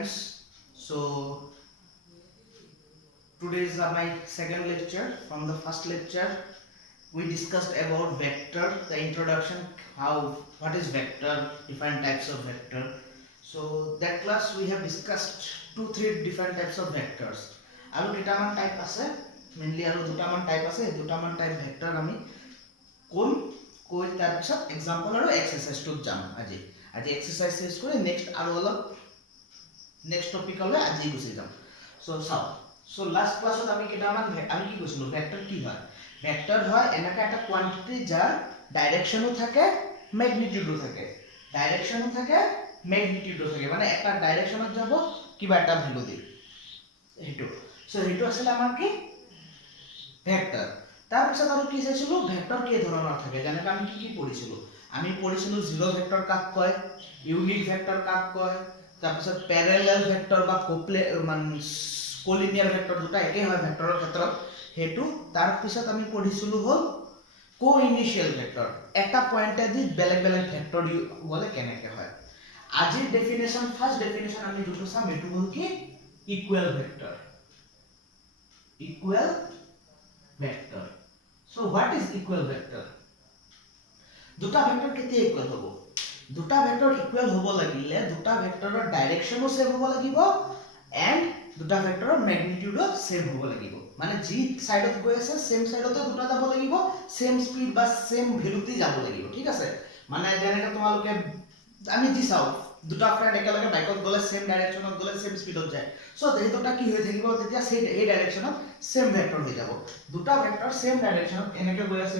friends. So today is my second lecture. From the first lecture, we discussed about vector, the introduction, what is vector, different types of vector. So that class we have discussed 2-3 different types of vectors. আৰু কেইটামান type আছে, mainly আৰু দুটামান type আছে, দুটামান type vector আমি কোন কৈ তাৰ পিছত এক্সাম্পল আৰু এক্সাৰসাইজটো যাম আজি এক্সাৰসাইজ শেষ কৰি নেক্সট আৰু অলপ নেক্সট টপিকলৈ আজি গুচি যাম। সো লাষ্ট ক্লাছত আমি কেইটামান আমি কি কৈছিলো ভেক্টৰ কি হয়? ভেক্টৰ হয় এনেকা এটা কোয়ান্টিটি যাৰ ডাইৰেকশনো থাকে ম্যাগনিটিউডো থাকে, ডাইৰেকশনো থাকে ম্যাগনিটিউডো থাকে, মানে একটা ডাইৰেকশনত যাব কিবা এটা ভ্যালু দি হেতু। সো হেতু আছিল আমাৰ কি ভেক্টৰ। তাৰ পিছত আৰু কি চাইছিলো ভেক্টৰ কেই ধৰণৰ থাকে, যেনেকৈ আমি কি পঢ়িছিলো, আমি পঢ়িছিলো জিৰো ভেক্টৰ কাক কয়, ইউনিট ভেক্টৰ কাক কয়, তাৰ পিছত প্যাৰেলাল ভেক্টৰ বা কোলিনিয়াৰ ভেক্টৰ দুটা একে হয় ভেক্টৰৰ ক্ষেত্ৰত হেতু। তাৰ পিছত আমি পঢ়িছিলো হল কোইনিশিয়াল ভেক্টৰ, এটা পয়েন্টে দি বেলেগ বেলেগ ভেক্টৰ গলে কেনেকে হয়। আজিৰ ডেফিনেশন ফার্স্ট ডেফিনেশন আমি দুটো চাম, এটু হল কি equal vector. Equal vector. So what is equal vector? দুটা ভেক্টৰ কেতিয়া ইকুয়াল হ'ব? দুটা ভেক্টৰ ইকুয়াল হ'ব লাগিলে দুটা ভেক্টৰৰ ডাইৰেকশনো সেম হ'ব লাগিব এন্ড দুটা ভেক্টৰৰ ম্যাগনিটিউডো সেম হ'ব লাগিব। মানে যি সাইডত গৈ আছে সেম সাইডতে দুটা যাব লাগিব, সেম স্পিড বা সেম ভেলোতে যাব লাগিব, ঠিক আছে। মানে যেনেকৈ তোমালোকে আমি যি চাও দুটা ফ্ৰেন্ড একেলগে বাইকত গলে সেম ডাইৰেকশনত গলে সেম স্পিডত যায়, সো দুটা কি হৈ থাকিব তেতিয়া এই ডাইৰেকশনত সেম ভেক্টৰ হৈ যাব। দুটা ভেক্টৰ সেম ডাইৰেকশনত এনেকৈ গৈ আছে,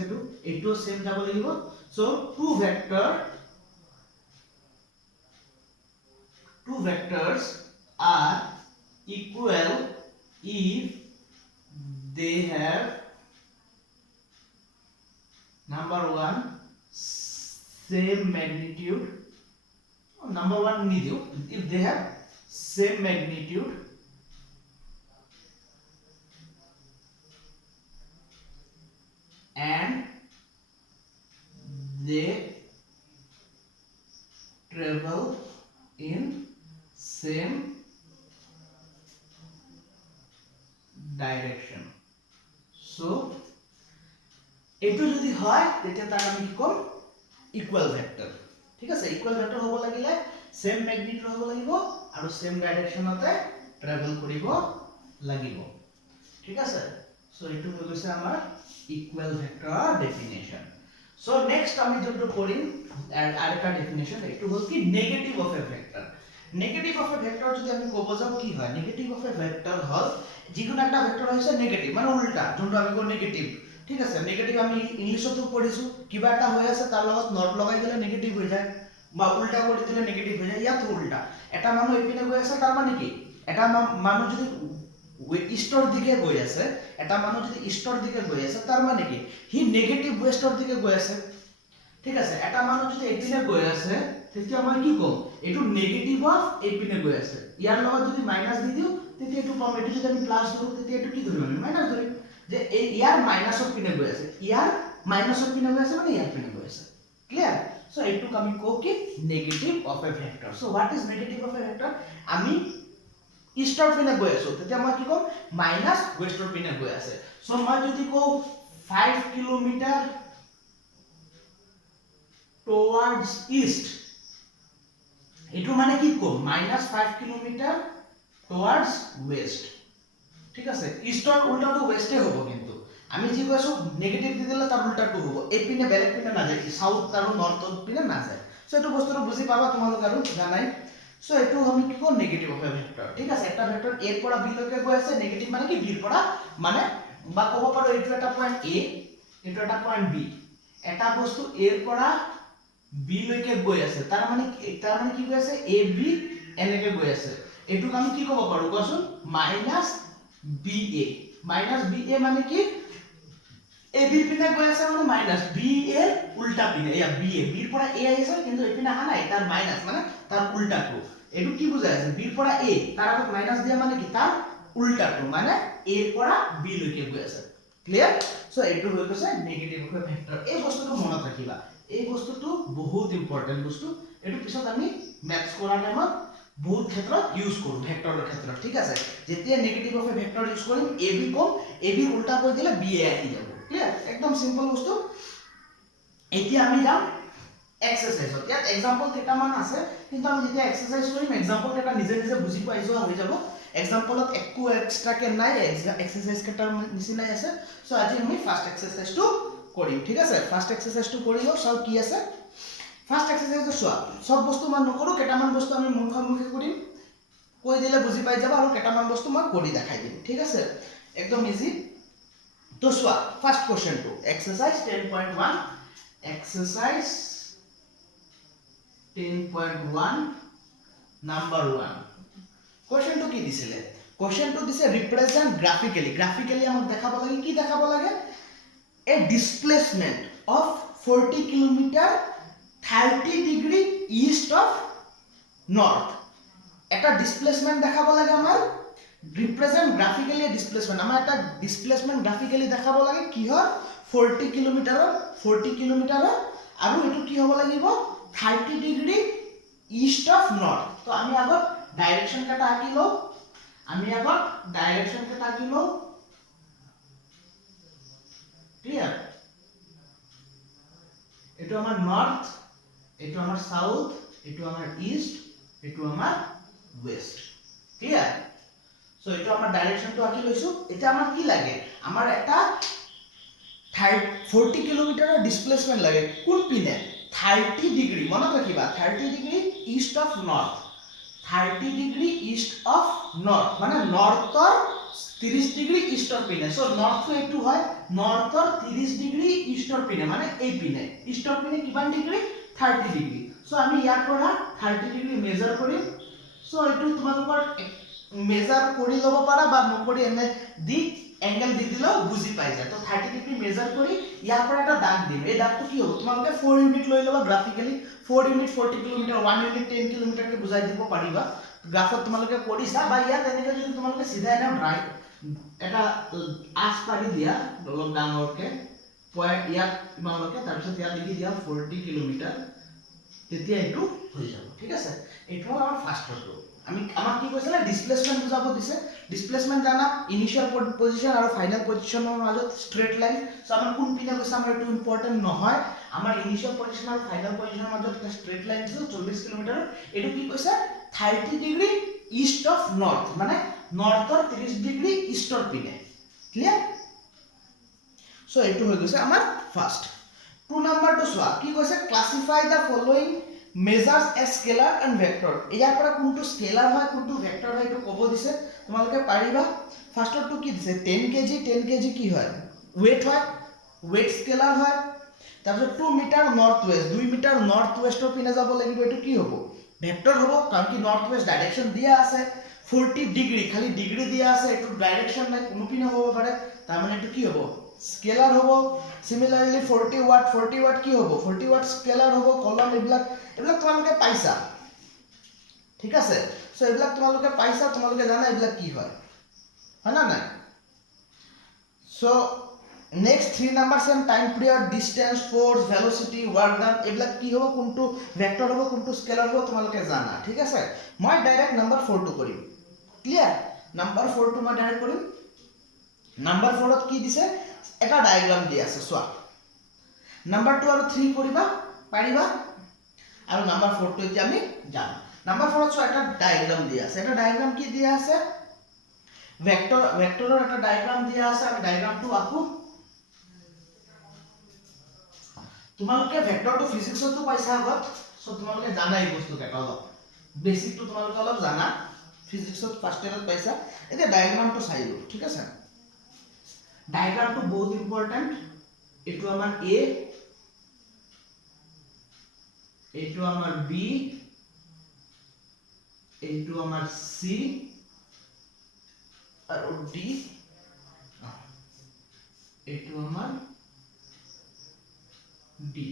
এইটো সেম যাব লাগিব। So two vectors are equal if they have number one same magnitude, number one if they have same magnitude and they travel in same direction. So এটো যদি হয় তেতিয়া তাক আমি কি কম ইকুয়াল ভেক্টৰ, ঠিক আছে। ইকুয়াল ভেক্টৰ হ'ব লাগিলে সেম ম্যাগনিটিউড হ'ব লাগিব আৰু সেম ডাইৰেকশনতে ট্ৰেভেল কৰিব লাগিব, ঠিক আছে। সো এটো হৈ গৈছে আমাৰ ইকুয়াল ভেক্টৰৰ ডেফিনেশন। সো নেক্সট আমি যেটো কৰিম আরেকটা ডেফিনেশন, এটো হল কি negative of A vector. Negative of A vector যদি আমি কব যাও কি হয়, নেগেটিভ অফ এ ভেক্টর হল যিকোনো একটা ভেক্টর হৈছে নেগেটিভ মানে উল্টা, যোনটো আমি কও নেগেটিভ, ঠিক আছে। নেগেটিভ আমি ইংলিশতো পঢ়িছো, কিবা এটা হৈ আছে তাৰ লগত নট লগাই দিলে নেগেটিভ হৈ যায় বা উল্টা কৰি দিলে নেগেটিভ হৈ যায়। ইয়াত উল্টা, এটা মানুহ এইপিনে গৈ আছে তাৰ মানে কি, এটা মানুহ যদি ইষ্টৰ দিকে গৈ আছে, এটা মানুহ যদি ইষ্টৰ দিকে গৈ আছে তাৰ মানে কি হি নেগেটিভ ওয়েষ্টৰ দিকে গৈ আছে, ঠিক আছে। এটা মানুহ যদি এইপিনে গৈ আছে তেতিয়া মই কি কম, এটো নেগেটিভ অফ এইপিনে গৈ আছে, ইয়াৰ লগত যদি মাইনাস দি দিও তেতিয়া এটো পাম, এটো যদি আমি প্লাস ধৰো তেতিয়া এটো কি ধৰিম, আমি মাইনাস ধৰিম। যে এই ইয়াৰ মাইনাসৰ পিনে গৈ আছে, ইয়াৰ মাইনাসৰ পিনে গৈ আছে মানে ইয়াৰ পিনে গৈ আছে, ক্লিয়াৰ। সো এটোক আমি কও কি negative of A vector. So what is negative of A vector? আমি ইষ্টৰ পিনে গৈ আছো তেতিয়া মই কি কম মাইনাস ওয়েষ্টৰ পিনে গৈ আছে। সো মই যদি কও 5 কিলোমিটাৰ towards east, এটো মানে কি কম -5 কিলোমিটাৰ towards west, ঠিক আছে। ইষ্টৰ উল্টাটো ওয়েস্টে হ'ব, কিন্তু আমি যি কৈছো নেগেটিভ দি দিলে তাৰ উল্টাটো হ'ব, এই পিনে বেলেগ পিনে না যায়, সাউথ আৰু নৰ্থ পিনে না যায়। সো এটো বস্তুটো বুজি পাবা তোমালোক আৰু জানাই। সো এটো আমি কি কম নেগেটিভ অফ এ ভেক্টৰ, ঠিক আছে। একটা ভেক্টৰ এ পৰা বি লৈকে গৈ আছে, নেগেটিভ মানে কি বি পৰা মানে বা ক'ব পাৰো এটো এটা পয়েন্ট এ, এটো এটা পয়েন্ট বি, এটা বস্তু এ পৰা বি লৈকে গৈ আছে তাৰ মানে কি গৈ আছে এ বি এনেকে গৈ আছে, এটুক আমি কি ক'ব পাৰো কোৱাচোন minus B A. Minus B A মানে কি এ বি পিনে গৈ আছে মানে মাইনাস বি এ উল্টা পিনে, এয়া বি এ বিৰ পৰা এ আহিছে কিন্তু এপিনে আহা নাই, তাৰ মাইনাস মানে তাৰ উল্টাটো। এটু কি বুজাই আছে, বিৰ পৰা এ তাৰ আগত মাইনাস দিয়া মানে কি তাৰ উল্টাটো, মানে এ পৰা বি লৈকে গৈ আছে, ক্লিয়াৰ। সো এটু হৈ গৈছে নেগেটিভ অফ এ ভেক্টৰ। এই বস্তুটো মনত ৰাখিবা, এই বস্তুটো বহুত ইম্পৰ্টেন্ট বস্তু, এটু পিছত আমি ম্যাথছ কৰা টাইমত বহুত ক্ষেত্ৰত ইউজ কৰো ভেক্টৰৰ ক্ষেত্ৰত ঠিক আছে যেতিয়া negative of A vector use কৰিম ab কম ab উল্টা কৰি দিলে ba আহি যাব ক্লিয়াৰ একদম সিম্পল বস্তু এতিয়া আমি যাম এক্সাৰসাইজত ইয়াত এক্সাম্পল কেইটামান আছে কিন্তু আমি যেতিয়া এক্সাৰসাইজ কৰিম এক্সাম্পল কেইটা নিজে নিজে বুজি পাই যোৱা হৈ যাব এক্সাম্পলত একো এক্সট্ৰাকে নাই এক্সাৰসাইজ কেইটাৰ নিচিনাই আছে সো আজি আমি ফাৰ্স্ট এক্সাৰসাইজটো কৰিম ঠিক আছে ফাৰ্স্ট এক্সাৰসাইজটো কৰি লও চাও কি আছে ফাৰ্স্ট এক্সাৰসাইজটো চোৱা সব বস্তু মই নকৰো কেইটামান বস্তু আমি মুখে কৰিম কৈ দিলে বুজি পাই যাবা আৰু কেইটামান বস্তু মই কৰি দেখাই দিম ঠিক আছে একদম ইজি তো চোৱা ফাৰ্স্ট কোৱেশ্চনটো এক্সাৰসাইজ 10.1 এক্সাৰসাইজ 10.1 নাম্বাৰ 1 কোশ্চেনটো কি দিছিলে কোশ্চেনটো দিছে ৰিপ্ৰেজেন্ট গ্ৰাফিক্যালি আমাক দেখাব লাগে কি দেখাব লাগে a displacement of 40 kilometre 30 degree east of north এটা ডিসপ্লেসমেন্ট দেখাব লাগে আমাৰ ৰিপ্ৰেজেন্ট গ্ৰাফিক্যালি ডিসপ্লেসমেন্ট আমাৰ এটা ডিসপ্লেসমেন্ট গ্ৰাফিক্যালি দেখাব লাগে কি হয় 40 কিলোমিটাৰ আৰু এটো কি হ'ব লাগিব 30 ডিগ্রি ইস্ট অফ নর্থ তো আমি আগত ডাইরেকশন কাটা আঁকিলো ক্লিয়ার এটো আমার নর্থ এটো আমার সাউথ এটো আমার ইস্ট এটো আমার ওয়েস্ট ক্লিয়ার সো এটো আমার ডাইরেকশনটো আঁকি লৈছো এটা আমার কি লাগে আমার একটা 40 কিলোমিটাৰৰ ডিসপ্লেসমেন্ট লাগে কোন পিনে 30 ডিগ্ৰি মনে ৰাখিবা 30 degree east of north 30 degree east of north মানে নৰ্থৰ 30 ডিগ্ৰি ইস্টৰ পিনে সো নৰ্থটো এটো হয় নৰ্থৰ 30 ডিগ্ৰি ইস্টৰ পিনে মানে এই পিনে ইস্টৰ পিনে কিমান ডিগ্ৰি 30 ডিগ্ৰি সো আমি ইয়াৰ পৰা 30 ডিগ্ৰি মেজাৰ কৰিম সো এটো তোমালোকৰ মেজাৰ কৰি লব পাৰা বা নকৰি এনে দি এঙ্গেল দি দিলেও বুজি পাই যায় তো 30 ডিগ্রি মেজার কৰি ইয়াৰ পৰা এটা দাগ দিম এই দাগটো কি হ'ব তোমালোকে 4 ইউনিট লৈ লবা গ্ৰাফিক্যালি 4 ইউনিট 40 কিলোমিটাৰ 1 ইউনিট 10 কিলোমিটাৰ কে বুজাই দিব পাৰিবা গ্ৰাফত তোমালোকে কৰিছা বা ইয়াত এনেকৈ যদি তোমালোকে সিধা এনে ৰাইট এটা আস পাৰি দিয়া অলপ ডাঙৰকে পয়েন্ট ইয়াত তোমালোকে তাৰ পিছত ইয়াত লিখি দিয়া 40 কিলোমিটাৰ তেতিয়া এটো হৈ যাব ঠিক আছে এটো আমাৰ ফাৰ্স্টটো আমি আমাক কি কৈছিলে ডিসপ্লেসমেন্ট বুজাব দিছে ডিসপ্লেসমেন্ট জানা ইনিশিয়াল পজিশন আৰু ফাইনাল পজিশনৰ মাজত স্ট্ৰেট লাইন সো আমাৰ কোন পিনে গৈছে আমাৰ এটো ইম্পৰ্টেন্ট নহয় আমাৰ ইনিশিয়াল পজিশন আৰু ফাইনাল পজিশনৰ মাজত এটা স্ট্ৰেট লাইন আছে 40 কিলোমিটাৰ এটো কি কৈছে 30 ডিগ্ৰি ইস্ট অফ নৰ্থ মানে নৰ্থৰ 30 ডিগ্ৰি ইস্টৰ পিনে ক্লিয়াৰ সো এটো হৈ গৈছে আমাৰ ফাৰ্স্ট 2 নাম্বাৰটো চোৱা কি কৈছে classify the following measures a scalar and vector ইয়াৰ পৰা কোনটো স্কেলাৰ হয় কোনটো ভেক্টৰ হয় এটো ক'ব দিছে তোমালোকে পাৰিবা ফাৰ্স্টটো কি দিছে 10 কেজি কি হয় ওয়েট স্কেলাৰ হয় তাৰপিছত 2 metre north west 2 metre north ওয়েস্টৰ পিনে যাব লাগিব এটো কি হ'ব ভেক্টৰ হ'ব কাৰণ কি নৰ্থ ওয়েস্ট ডাইৰেকশন দিয়া আছে 40 ডিগ্ৰি খালি ডিগ্ৰি দিয়া আছে এটো ডাইৰেকশন নাই কোনো পিনে হ'ব পাৰে তাৰ মানে এটো কি হ'ব স্কেলার হ'ব সিমিলারলি 40 ওয়াট কি হ'ব 40 ওয়াট স্কেলার হ'ব কলম এইবিলাক তোমালোকে পাইছা ঠিক আছে সো এইবিলাক তোমালোকে পাইছা তোমালোকে জানা এইবিলাক কি হয় না নাই so next 3 number same time period distance force velocity work done এইবিলাক কি হ'ব কোনটো ভেক্টর হ'ব কোনটো স্কেলার হ'ব তোমালোকে জানা ঠিক আছে মই ডাইরেক্ট নাম্বার 4 টো কৰিম ক্লিয়াৰ নাম্বাৰ 4 টো মই ডাইৰেক্ট কৰিম নাম্বাৰ 4 ত কি দিছে এটা ডায়াগ্ৰাম দি আছে সোয়া নাম্বাৰ 2 আৰু 3 কৰিবা পাৰিবা আৰু নাম্বার 4 টো এতিয়া আমি জানো নাম্বার 4 ত এটা ডায়াগ্রাম দি আছে এটা ডায়াগ্রাম কি দিয়া আছে ভেক্টৰৰ এটা ডায়াগ্ৰাম দিয়া আছে আমি ডায়াগ্ৰামটো আকো তোমালোকে ভেক্টৰটো ফিজিক্সতো পাইছা আগত সো তোমালোকে জানা এই বস্তু কেটা অলপ বেসিক তো তোমালোকে অলপ জানা ফিজিক্সত ফার্স্ট ইয়াৰত পাইছা এতিয়া ডায়াগ্ৰামটো চাইলো ঠিক আছে ডায়াগ্ৰামটো বহুত ইম্পৰ্টেন্ট এটো আমাৰ এ এটো আমাৰ বি এটো আমাৰ সি আৰু ডি এটো আমাৰ ডি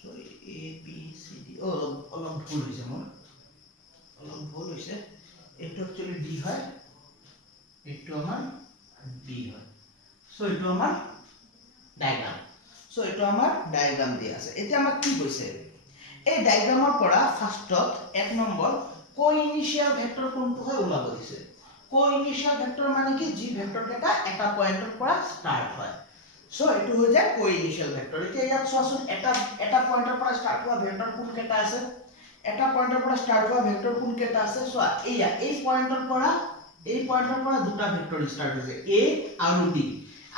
সৰি এ বি সি ডি অলপ ভুল হৈছে মোৰ অলপ ভুল হৈছে এটো একচুয়ালি ডি হয় এটো আমাৰ ডি হয় সো এটো আমাৰ ডায়াগ্ৰাম সো এটো আমাৰ ডায়াগ্ৰাম দিয়া আছে এতিয়া আমাক কি কৈছে এই ডায়াগ্ৰামৰ পৰা ফাৰ্ষ্টত এক নম্বৰ কোইনিশিয়াল ভেক্টৰ কোনটো হয় ওলাব দিছে কোইনিশিয়াল ভেক্টৰ মানে কি যি ভেক্টৰ কেটা এটা পয়েন্টৰ পৰা স্টাৰ্ট হয় সো এটো হৈ যায় কোইনিশিয়াল ভেক্টৰ এতিয়া ইয়াত চোৱাচোন এটা পয়েন্টৰ পৰা স্টাৰ্ট হোৱা ভেক্টৰ কোন কেটা আছে এটা পয়েন্টৰ পৰা স্টাৰ্ট হোৱা ভেক্টৰ কোন কেটা আছে চোৱা এই পয়েন্টৰ পৰা দুটা ভেক্টৰ স্টাৰ্ট হৈছে a আৰু b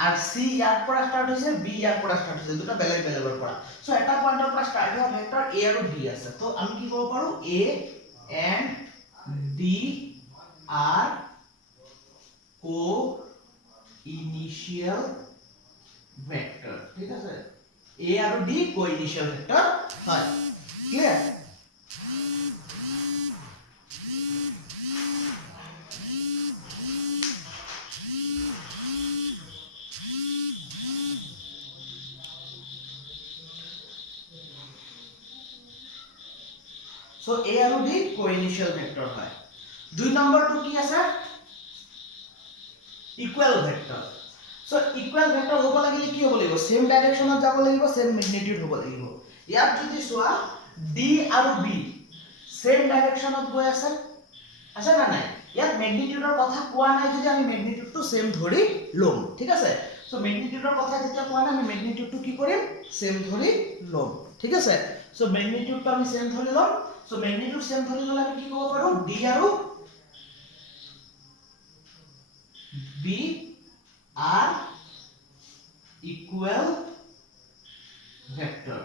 আৰ c ইয়াৰ পৰা স্টাৰ্ট হৈছে b ইয়াৰ পৰা স্টাৰ্ট হৈছে দুটা বেলেগ বেলেগৰ পৰা সো এটা পয়েন্টৰ পৰা স্টাৰ্ট হোৱা ভেক্টৰ a আৰু b আছে তো আমি কি ক'ব পাৰো a and b are co-initial vector ঠিক আছে a আৰু d co-initial vector হয় ক্লিয়াৰ So A আৰু D co-initial vector হয় দুই নম্বৰটো কি আছে equal vector so equal vector হ'ব লাগিলে কি হ'ব লাগিব সেম ডাইৰেকশনত যাব লাগিব সেম ম্যাগনিটিউড হ'ব লাগিব ইয়াত যদি চোৱা D আৰু B সেম ডাইৰেকশনত গৈ আছে না নাই ইয়াত ম্যাগনিটিউডৰ কথা কোৱা নাই যদি আমি ম্যাগনিটিউডটো সেম ধৰি লম ঠিক আছে সো ম্যাগনিটিউডৰ কথা যেতিয়া কোৱা নাই আমি ম্যাগনিটিউডটো কি কৰিম সেম ধৰি লম ঠিক আছে সো ম্যাগনিটিউডটো আমি সেম ধৰি লম So magnitude same ধৰি ললে আমি কি ক'ব পাৰো d আৰু b are equal vector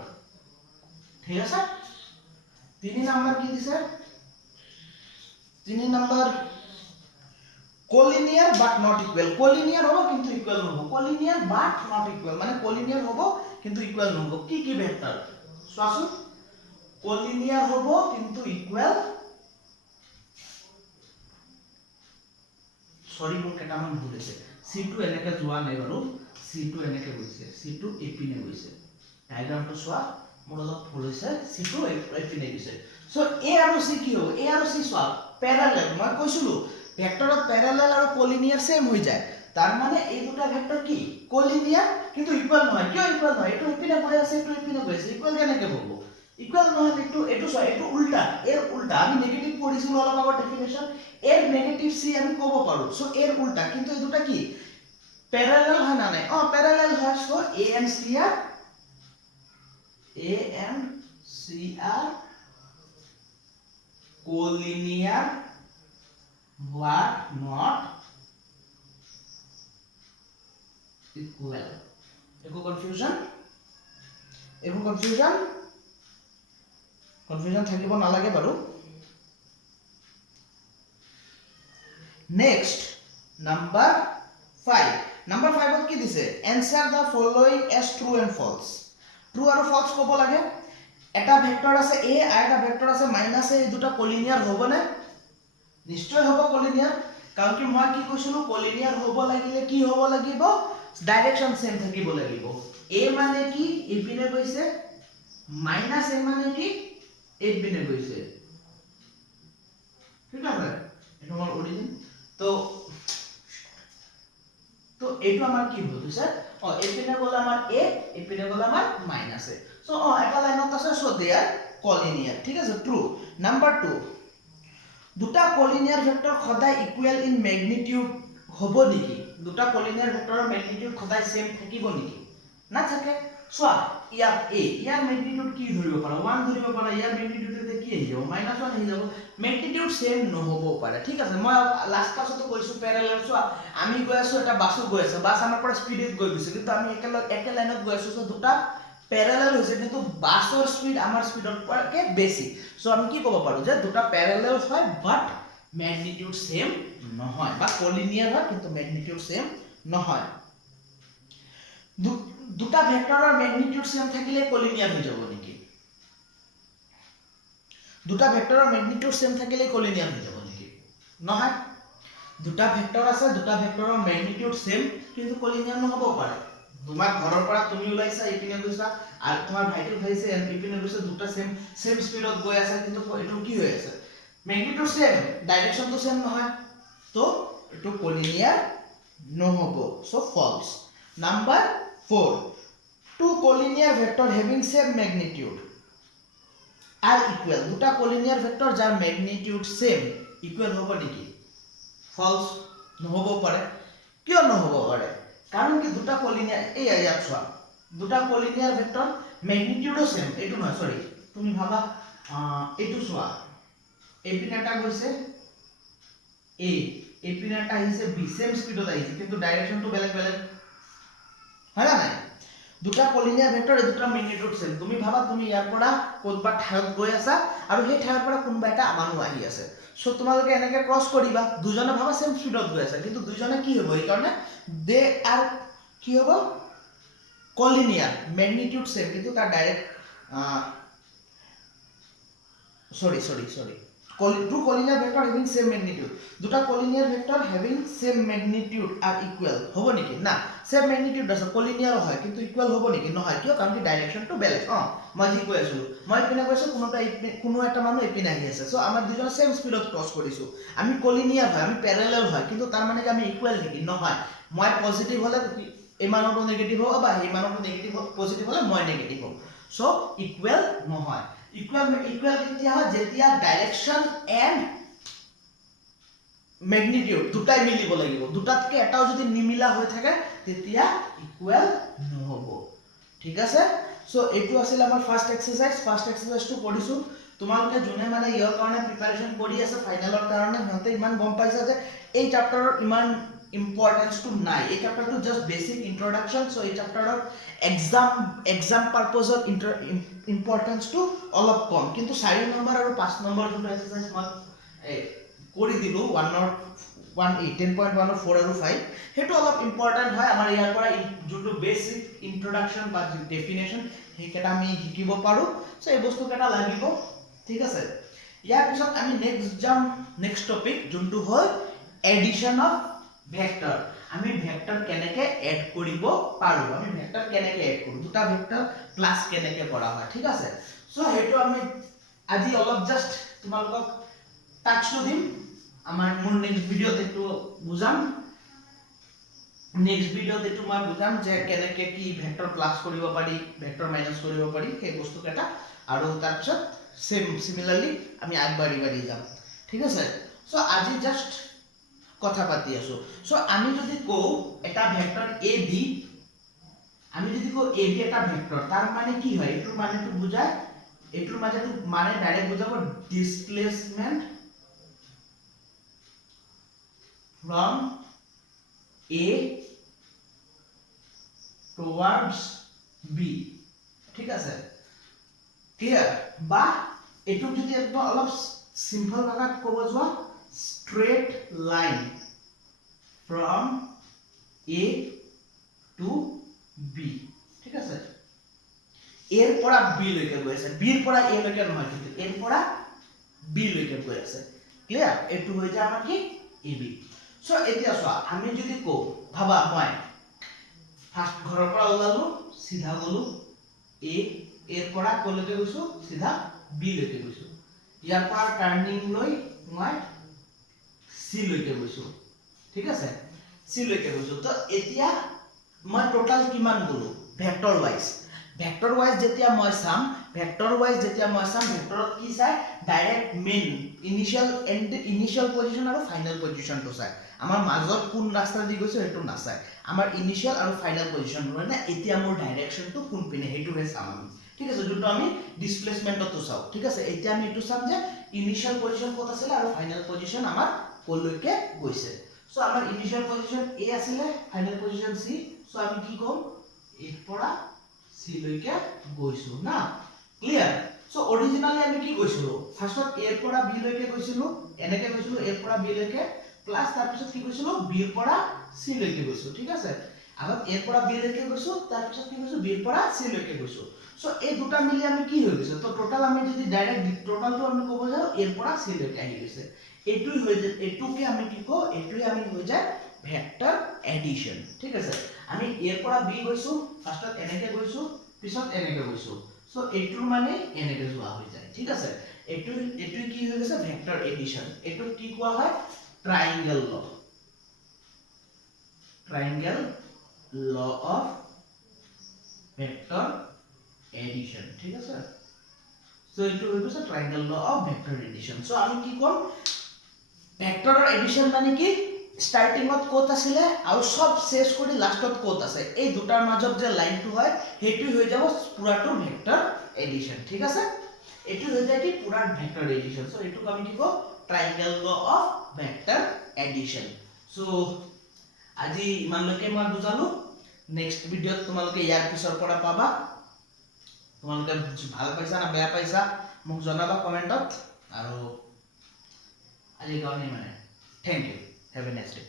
ঠিক আছে তিনি নম্বৰ কি দিছে তিনি number collinear but not equal collinear হ'ব কিন্তু equal নহব collinear but not equal মানে collinear হ'ব কিন্তু equal নহব কি কি ভেক্টৰ চোৱাচোন collinear hobo kintu equal sorry mon ketaman bhul ase c2 eneke joa nai baru c2 eneke goise c2 epine goise diagram to swa mon olop bhul hoise c2 epine goise so a aru c ki hobo a aru c swa parallel moi koisulu vector of parallel aru collinear same hoi jay tar mane ei duta vector ki collinear kintu equal noy kyo equal noy etu epine goi ase etu epine goi ase equal keneke hobo equal নহয় এটো so এটো উল্টা এর উল্টা আমি negative পড়িছিল অলপ আগত definition এর নেগেটিভ সি আমি কব পারো সো এর উল্টা কিন্তু এই দুটা কি প্যারালাল হয় না নাই প্যারালাল হয় so a and c are collinear but not equal একো কনফিউজন কনফিউজন থাকিব নালাগে বাৰু নেক্সট নাম্বাৰ 5 নাম্বাৰ 5 ত কি দিছে answer the following as true and false true আৰু ফলস ক'ব লাগে এটা ভেক্টৰ আছে a আৰু এটা ভেক্টৰ আছে -a এই দুটা কলিনিয়াৰ হ'ব নে নিশ্চয় হ'ব কলিনিয়াৰ কাৰণ কি মই কি কৈছিলো কলিনিয়াৰ হ'ব লাগিলে কি হ'ব লাগিব ডাইৰেকশন সেম থাকিব লাগিব a মানে কি ইপিনে গৈছে -a মানে কি एक बिने গৈছে ঠিক আছে এটা আমার অরিজিন তো এটো আমার কি হলো স্যার এই বিনে গলে আমার a এই বিনে গলে আমার মাইনাস a সো এটা লাইনত আছে সো দে আর কলিনিয়ার ঠিক আছে ট্রু নাম্বার 2 দুটা কলিনিয়ার ভেক্টর সদায় ইকুয়াল ইন ম্যাগনিটিউড হবো নেকি দুটা কলিনিয়ার ভেক্টৰৰ ম্যাগনিটিউড সদায় সেম থাকিব নেকি না থাকে সোয়া ইয়ার a ইয়ার ম্যাগনিটিউড কি ধরিব পারা 1 ধরিব পারা ইয়ার ম্যাগনিটিউড তে কি হই যাব -1 হই যাব ম্যাগনিটিউড সেম নহব পারে ঠিক আছে মই লাস্ট ক্লাসতে কইছো প্যারালাল সোয়া আমি গৈ আছো এটা বাসু গৈ আছে বাস আমাৰ পৰা স্পিডত গৈ গৈছে কিন্তু আমি একে লাইনত গৈ আছো সো দুটা প্যারালাল হৈছে কিন্তু বাসৰ স্পিড আমাৰ স্পিডৰ পৰাকে বেছি সো আমি কি ক'ব পাৰো যে দুটা প্যাৰালাল হয় বাট ম্যাগনিটিউড সেম নহয় বা কলিনিয়াৰ হয় কিন্তু ম্যাগনিটিউড সেম নহয় দুটা ভেক্টৰৰ ম্যাগনিটিউড সেম থাকিলে কলিনিয়াৰ হৈ যাব নেকি দুটা ভেক্টৰৰ ম্যাগনিটিউড সেম থাকিলে কলিনিয়াৰ হৈ যাব নেকি নহয় দুটা ভেক্টৰ আছে দুটা ভেক্টৰৰ ম্যাগনিটিউড সেম কিন্তু কলিনিয়াৰ নহব পাৰে তোমাৰ ঘৰৰ পৰা তুমি ওলাইছা ইপিনে গৈছা আৰু তোমাৰ ভাইটি ভাইছে ইপিনে গৈছে দুটা সেম স্পিডত গৈ আছে কিন্তু এটো কি হৈ আছে ম্যাগনিটিউড সেম ডাইৰেকশনটো সেম নহয় তো এটো কলিনিয়াৰ নহব so false number 4 two collinear vector having same magnitude are equal. দুটা collinear vector যাৰ magnitude same equal হ'ব নেকি? False নহ'ব পাৰে। কিয় নহ'ব পাৰে? কাৰণ কি দুটা collinear এই ইয়াত চোৱা দুটা collinear vector magnitude same এইটো নহয় সৰি তুমি ভাবা এইটো চোৱা এপিন এটা গৈছে a এপিন এটা আহিছে b same স্পিডত আহিছে কিন্তু ডাইৰেকশনটো বেলেগ বেলেগ হয় না নাই দুটা কলিনিয়াৰ ভেক্টৰ এই দুটা মেগনিটিউড সেম তুমি ভাবা তুমি ইয়াৰ পৰা কোনবা ঠাইত গৈ আছা আৰু সেই ঠাইৰ পৰা কোনবা এটা মানুহ আহি আছে সো তোমালোকে এনেকে ক্ৰস কৰিবা দুজনে ভাবা সেম স্পিডত গৈ আছে কিন্তু দুজনে কি হ'ব এই কাৰণে দে আৰ কি হ'ব কলিনিয়াৰ মেগনিটিউড সেম কিন্তু তাৰ direct sorry two collinear vector having same magnitude দুটা collinear vector having same magnitude are equal হ'ব নেকি না same magnitude আছে collinear হয় কিন্তু equal হ'ব নেকি নহয় কিয় কাৰণ কি ডাইৰেকশনটো বেলেগ মই কি কৈ আছিলো মই পিনে কৈছো কোনো এটা মানুহ এপিনে আহি আছে সো আমাৰ দুজন সেম স্পিডত ক্ৰস কৰিছো আমি collinear হয় আমি প্যাৰালেল হয় কিন্তু তাৰ মানে কি আমি equal নেকি নহয় মই পজিটিভ হলে এই মানটো নেগেটিভ হ'ব বা এই মানটো নেগেটিভ পজিটিভ হলে মই নেগেটিভ হ'ব সো equal নহয় equal কেতিয়া হয় যেতিয়া ডাইৰেকশন এন্ড ম্যাগনিটিউড দুটাই মিলিব লাগিব দুটাতকে এটাও যদি নিমিলা হৈ থাকে তেতিয়া ইকুৱেল নহব ঠিক আছে সো এইটো আছিল আমাৰ ফাৰ্স্ট এক্সাৰসাইজটো কৰিছো তোমালোকে জুনে মানে ইয়াৰ কাৰণে প্ৰিপাৰেচন কৰি আছে ফাইনালৰ কাৰণে হতে ইমান গম পাইছা যে এই চ্যাপ্টাৰৰ ইমান ইম্পৰ্টেন্স টু নাই এই চ্যাপ্টাৰটো জাস্ট বেসিক ইন্ট্ৰোডাকশন সো এই চ্যাপ্টাৰৰ এক্সাম পাৰপজৰ ইম্পৰ্টেন্স টু অলপ কম কিন্তু 4 নম্বৰ আৰু 5 নম্বৰ যোনটো এক্সাৰসাইজ মই কৰি দিলো 10.1 আৰু 4 আৰু 5 হেতু অলপ ইম্পৰ্টেন্ট হয় আমাৰ ইয়াৰ পৰা যোনটো বেসিক ইন্ট্ৰোডাকশন বা ডেফিনেশন হেকেটা আমি শিকিব পাৰো সো এই বস্তু কেটা লাগিব ঠিক আছে ইয়াৰ পিছত আমি নেক্সট টপিক যোনটো হয় এডিশন অফ ভেক্টৰ আমি ভেক্টৰ কেনেকে এড কৰিব পাৰো আমি ভেক্টৰ কেনেকে এড কৰো দুটা ভেক্টৰ ক্লাস কেনেকে কৰা হয় ঠিক আছে সো হেতু আমি আজি অলপ জাস্ট তোমালোকক টাচটো দিম আমাৰ মোৰ নেক্সট ভিডিওত এটো বুজাম যে কেনেকে কি ভেক্টৰ প্লাস কৰিব পাৰি ভেক্টৰ মাইনাস কৰিব পাৰি সেই বস্তু কেটা আৰু তাৰ পিছত সিমিলারলি আমি আগবাঢ়ি যাম ঠিক আছে সো আজি জাস্ট কথা পাতি আছো সো আমি যদি কও এটা ভেক্টৰ AB এটা ভেক্টৰ তাৰ মানে কি হয় এটোৰ মানেটো বুজায় এটোৰ মাজেটো মানে ডাইৰেক্ট বুজাব displacement from A towards B ঠিক আছে ক্লিয়াৰ বা এটু যদি একদম অলপ সিম্পল ভাষাত ক'ব যোৱা straight line from A to B ঠিক আছে এৰ পৰা B লৈকে গৈ আছে B ৰ পৰা A লৈকে নহয় কিন্তু এৰ পৰা B লৈকে গৈ আছে ক্লিয়াৰ এটু হৈ যায় আমাৰ কি AB সো এতিয়া চোৱা আমি যদি কও ভাবা মই ফাৰ্স্ট ঘৰৰ পৰা ওলালো সিধা গলো A এৰ পৰা কলৈকে গৈছো সিধা B লৈকে গৈছো ইয়াৰ পৰা টাৰ্নিং লৈ মই C লৈকে গৈছো ঠিক আছে C লৈকে গৈছো তো এতিয়া মই টোটাল কিমান গলো ভেক্টৰ ওয়াইজ যেতিয়া মই চাম ভেক্টৰত কি চাই ডাইৰেক্ট মেইন ইনিশিয়াল পজিশন আৰু ফাইনাল পজিশনটো চাই আমাৰ মাজত কোন ৰাস্তা দি গৈছে হেতু নাচাই আমাৰ ইনিশিয়াল আৰু ফাইনাল পজিশন মানে এতিয়া মোৰ ডাইৰেকশনটো কোন পিনে হেতুহে চাম আমি ঠিক আছে যোনটো আমি ডিসপ্লেসমেন্টটো চাও ঠিক আছে এতিয়া আমি এটো চাম যে ইনিশিয়াল পজিশন কত আছিল আৰু ফাইনাল পজিশন আমাৰ কলৈকে গৈছে সো আমাৰ ইনিশিয়াল পজিশন A আছিল ফাইনাল পজিশন C সো আমি কি কম এর পৰা C লৈকে গৈছো না ক্লিয়াৰ সো অৰিজিনালি আমি কি গৈছিলো ফাৰ্স্টত A ৰ পৰা B লৈকে গৈছিলো এনেকে গৈছিলো A ৰ পৰা B লৈকে প্লাস তাৰ পিছত কি গৈছিলো B ৰ পৰা C লৈকে গৈছো ঠিক আছে আগত A ৰ পৰা B লৈকে গৈছো তাৰ পিছত কি গৈছো B ৰ পৰা C লৈকে গৈছো সো এই দুটা মিলি আমি কি হৈ গৈছে তো টোটাল আমি যদি ডাইৰেক্ট টোটালটো আমি ক'ব যাও A ৰ পৰা C লৈকে আহি গৈছে এটুই হৈ যায় এটুকে আমি কি কও এটুই আমি হৈ যায় ভেক্টৰ এডিশন ঠিক আছে আমি A ৰ পৰা B গৈছো ফাৰ্স্টত এনেকে গৈছো পিছত এনেকে গৈছো সো এটুৰ মানে এনেকে যোৱা হৈ যায় ঠিক আছে এটুই কি হৈ গৈছে ভেক্টৰ এডিশন এটু কি কোৱা হয় triangle law of vector edition ঠিক আছে সো এইটো হৈ গৈছে ট্ৰায়াঙ্গল law of vector edition so আমি কি কম ভেক্টৰৰ এডিশন মানে কি স্টাৰ্টিংত কোত আছিলে আৰু সব শেষ কৰি লাষ্টত কোত আছে এই দুটাৰ মাজত যে লাইনটো হয় হেতু হৈ যাব পুৰাটো ভেক্টৰ এডিশন ঠিক আছে এটু হৈ যায় কি পুরা ভেক্টর এডিশন সো এটু আমি কি কো triangle law of vector addition so আজি ইমানলৈকে মই বুজালো নেক্সট ভিডিওত তোমালোকে ইয়াৰ পিছৰ পৰা পাবা তোমালোকে ভাল পাইছা না বেয়া পাইছা মোক জনাবা কমেন্টত আৰু আজি কাৰণে মানে thank you have a nice day